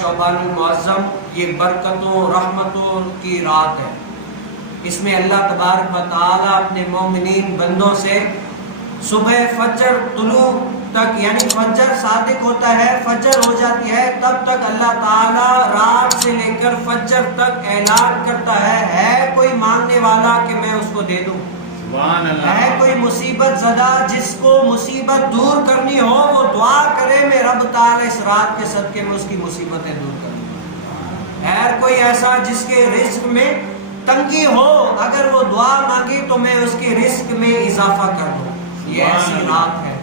شعبان المعظم یہ برکتوں رحمتوں کی رات ہے۔ اس میں اللہ تبارک و تعالی اپنے مومنین بندوں سے صبح فجر طلوع تک، یعنی فجر صادق ہوتا ہے، فجر ہو جاتی ہے، تب تک اللہ تعالی رات سے لے کر فجر تک اعلان کرتا ہے کوئی مانگنے والا کہ میں اس کو دے دوں، ہے کوئی مصیبت زدہ جس کو مصیبت دور کرنی ہو وہ دعا کرے، میں رب تعالی اس رات کے صدقے میں اس کی مصیبتیں دور کروں۔ ہے کوئی ایسا جس کے رزق میں تنگی ہو، اگر وہ دعا مانگے تو میں اس کے رزق میں اضافہ کر دوں۔ یہ ایسی رات ہے۔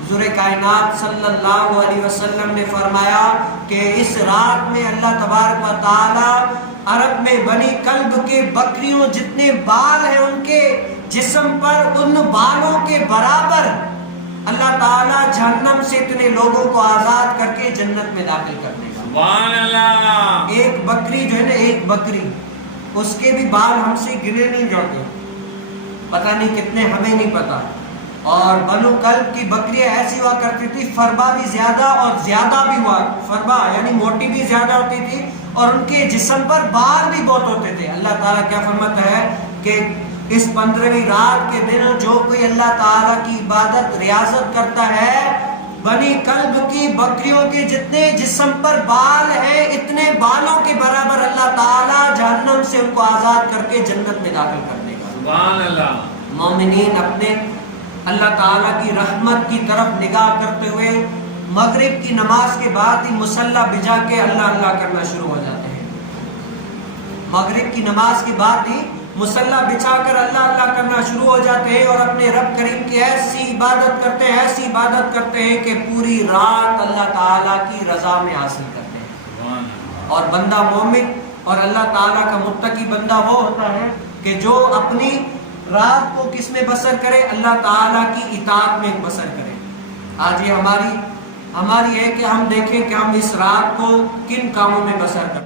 حضور کائنات صلی اللہ علیہ وسلم نے فرمایا کہ اس رات میں اللہ تبارک و تعالی عرب میں بنی کلب کے بکریوں جتنے بال ہیں ان کے جسم پر ان بالوں کے برابر اللہ تعالی جہنم سے اتنے لوگوں کو آزاد کر کے جنت میں داخل کر دے گا۔ سبحان اللہ۔ ایک بکری جو ہے نا، ایک بکری، اس کے بھی بال ہم سے گنے نہیں جاتے، پتہ نہیں کتنے، ہمیں نہیں پتا۔ اور بنو کلب کی بکریاں ایسی ہوا کرتی تھی، فربا بھی زیادہ اور زیادہ بھی ہوا، فربا یعنی موٹی بھی زیادہ ہوتی تھی اور ان کے جسم پر بال بھی بہت ہوتے تھے۔ اللہ تعالیٰ کیا فرماتا ہے کہ اس 15ویں رات کے دن جو کوئی اللہ تعالیٰ کی عبادت ریاضت کرتا ہے، بنی کلب کی بکریوں کے جتنے جسم پر بال ہیں اتنے بالوں کے برابر اللہ تعالیٰ جہنم سے ان کو آزاد کر کے جنت میں داخل کر دے گا۔ سبحان اللہ۔ مومنین اپنے اللہ تعالیٰ کی رحمت کی طرف نگاہ کرتے ہوئے مغرب کی نماز کے بعد ہی مصلی بجا کے اللہ اللہ کرنا شروع ہو جاتے ہیں۔ مغرب کی نماز کے بعد ہی مصلی بچھا کر اللہ اللہ کرنا شروع ہو جاتے ہیں اور اپنے رب کریم کی ایسی عبادت کرتے ہیں، ایسی عبادت کرتے ہیں کہ پوری رات اللہ تعالیٰ کی رضا میں حاصل کرتے ہیں۔ اور بندہ مومن اور اللہ تعالیٰ کا متقی بندہ وہ ہوتا ہے کہ جو اپنی رات کو کس میں بسر کرے، اللہ تعالیٰ کی اطاعت میں بسر کرے۔ آج یہ ہماری ہے کہ ہم دیکھیں کہ ہم اس رات کو کن کاموں میں بسر کریں۔